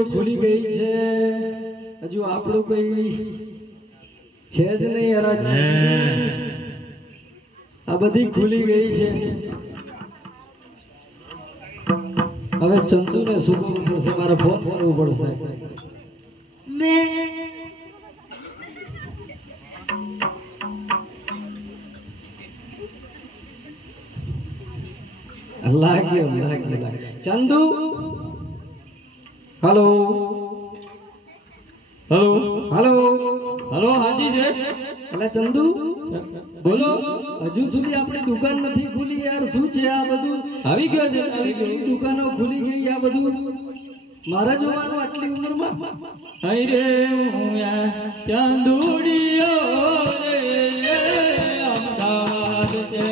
પેઢીઓ ખુલી ગઈ છે, હજુ આપણું કઈ છે જ નહીં યાર. આ બધી ખુલી ગઈ છે. હવે ચંદુને શું કરવું પડશે? મારે ફોન કરવું પડશે. લાગ્યો Chandu. Hello hello hello hello, હાજી છે. એટલે ચંદુ બોલો, હજુ સુધી આપણી દુકાન નથી ખુલી યાર. શું છે આ બધું? આવી ગયો છે, આવી ગયો. દુકાનો ખુલી ગઈ, આ બધું મારા જોવાનું આટલી ઉંમરમાં. હઈ રે હું ચંદુડીયો રે અમદાવાદ છે.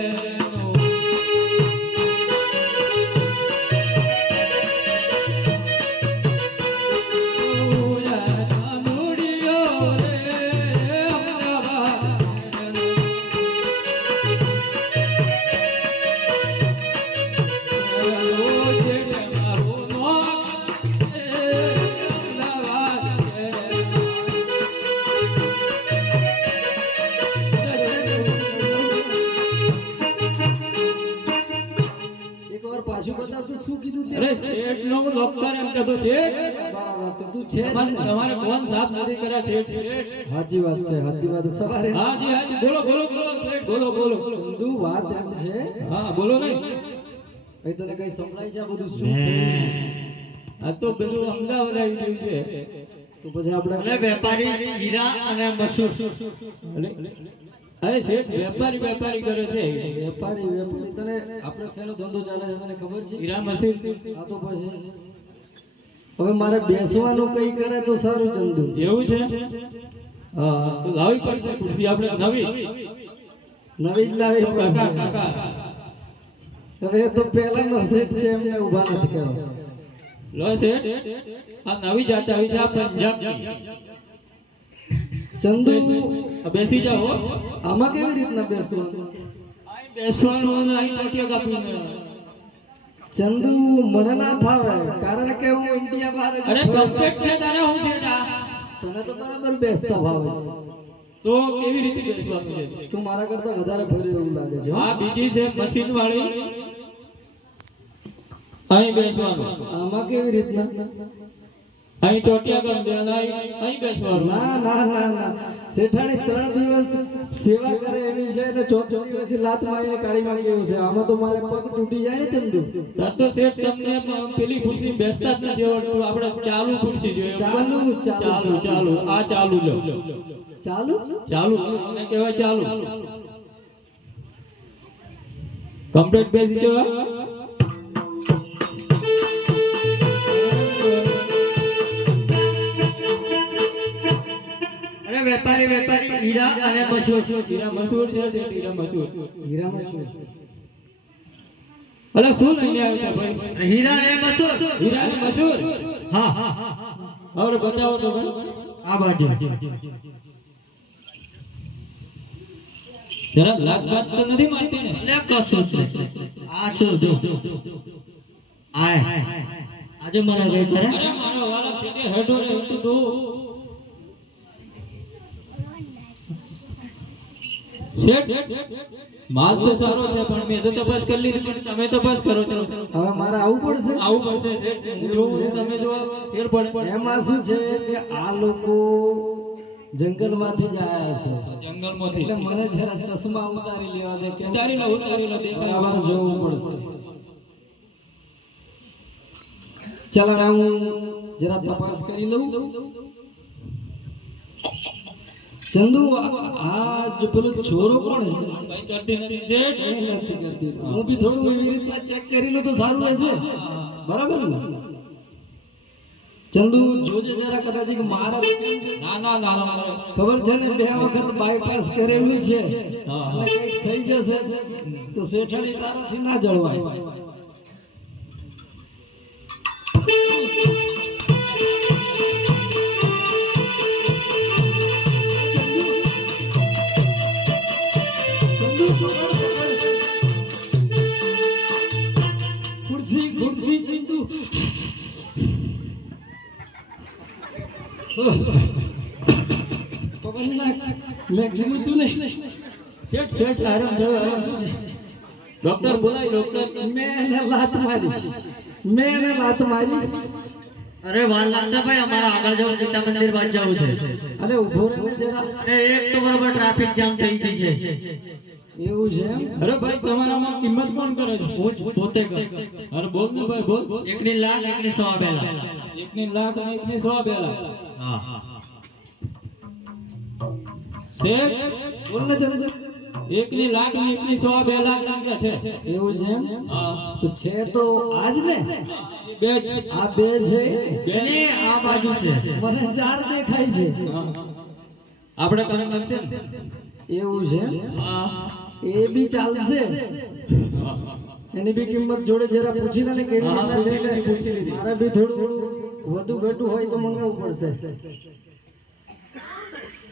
અરે શેઠ નો લોકર એમ કહેતો છે. તું છે તમારે કોણ સાફ નથી કર્યા શેઠ? સાચી વાત છે, સાચી વાત. સવારે હાજી હાજી, બોલો બોલો બોલો શેઠ, બોલો બોલો. ચંદુ વાત એમ છે. હા બોલો નહીં. ભાઈ તને કઈ સંભળાય છે આ બધું શું થયું છે? આ તો બધું અમદાવાદ આવી ગયું છે. તો પછી આપણે વેપારી હીરા અને મસૂર. અરે શેઠ વેપારી કરે છે. વેપારી તને આપણે શેનો ધંધો ચાલે છે તને ખબર છે? હીરા મસૂર. આ તો પછી હવે મારે બેસવાનું કઈ કરે તો સારું ચંદુ. એવું છે? હા તો લાવવી પડશે ખુરશી આપણે નવી જ લાવી પડશે. કાકા હવે તો પહેલાનો સેટ છે, એમને ઊભા નથી કરવા. લો શેઠ, આ નવી જાત આવી છે, આ પંજાબની. ચંદુ બેસી જાઓ. આમાં કેવી રીતના બેસવાનું? બેસવાનું અને અહીં ટોટિયા કાપીને. ચંદુ મને ના ફાવે, કારણ કે હું ઇન્ડિયા બહાર જ અરે કમ્પ્લીટ છે તારે. હું છે તને તો બરાબર બેસતા ફાવે છે. તો કેવી રીતે બેસવાનું છે? તું મારા કરતા વધારે ફર્યો એવું લાગે છે. આ બીજી છે મશીન વાળી. અહીં બેસવાનું. આમાં કેવી રીતના? અહીં ટોટિયા કરી દે અને અહીં બેસવાનું. ના શેઠાણી 3 દિવસ સેવા કરે એવી છે ને ચોથો દિવસ લાત મારીને કાઢી માંગે એવું છે. આમાં તો મારે પગ તૂટી જાય ને ચંદુ. તો શેઠ તમને પેલી ખુરશી બેસતા જ નથી આવડતું. આપણે ચાલુ ખુરશી જોઈએ. ચાલુ આ ચાલુ લો. ચાલુ મને કહેવાય ચાલુ. કમ્પ્લીટ બેસી જવા. વેપારી હીરા અને મસૂર. હીરા મસૂર છે. અરે શું લઈને આવ્યો છે ભાઈ? હીરા ને મસૂર. હા હવે બતાવો તો ભાઈ. આ બાજુ જરા લાગ તો નથી મારતી ને? લે કશું છે. આ છો જો આજે મને કઈ કરે. અરે મારો વાળો સીધે હેડો રે ઉઠી દો. માલ તો સારો છે, પણ મેં તો તપાસ કરી લીધી, પણ તમે તપાસ કરો. ચાલો હવે મારે આવવું પડશે. શેઠ. હું જોઉં, તમે જો ફેર પડે. એમાં શું છે કે આ લોકો જંગલમાંથી જ આયા છે. જંગલમાંથી. એટલે મને જરા ચશ્મા ઉતારી લેવા દે. કે ઉતારી લો દેખાય. અમારે જોવું પડશે. ચાલો હું જરા તપાસ કરી લઉં. ચંદુ આ જો પેલો છોરો કોણ છે? કઈ કરતી નથી શેઠ. એ નથી કરતી. હું બી થોડું એવી રીતના ચેક કરી લઉં તો સારું રહેશે. બરાબર ને ચંદુ? જોજે જરા, કદાચ મારા ના ખબર છે ને 2 વખત બાયપાસ કરેલું છે. અને કઈક થઈ જશે તો શેઠાણી તારાથી ના જળવાય. પવન નાખ. મેં કીધું તું ને શેઠ શેઠ આરામ થયો આરામ શું છે ડોક્ટર બોલાય ડોક્ટર મેં એને લાત મારી. અરે વાર લાગતા ભાઈ અમારા આગળ જવું ગીતા મંદિર બાજુ જવું છે અરે ઉભો રહે ને જરા. અને એક તો બરોબર ટ્રાફિક જામ થઈ ગઈ છે એવું છે એમ? અરે ભાઈ તમારામાં કિંમત કોણ કરે છે હું જ પોતે કર અરે બોલ ને ભાઈ બોલ એકની લાખ એકની 100 પહેલા એકની લાખ ને એકની 100 પહેલા હા શેઠ બોલ ને જરા. એકની લાખ ને એકની 100 2 લાખ રૂપિયા છે એવું છે એમ? હા તો છે તો આજ ને બે આ બે છે અને આ બાજુ છે મને ચાર દેખાય છે. આપણે કરે નાખશે ને એવું છે એમ? હા એ બી ચાલશે. એની બી કિંમત જોડે જરા પૂછી લે ને કેવી હા, રીતના છે. પૂછી લીધી. મારે બી થોડું વધુ ઘટું હોય તો મંગાવવું પડશે.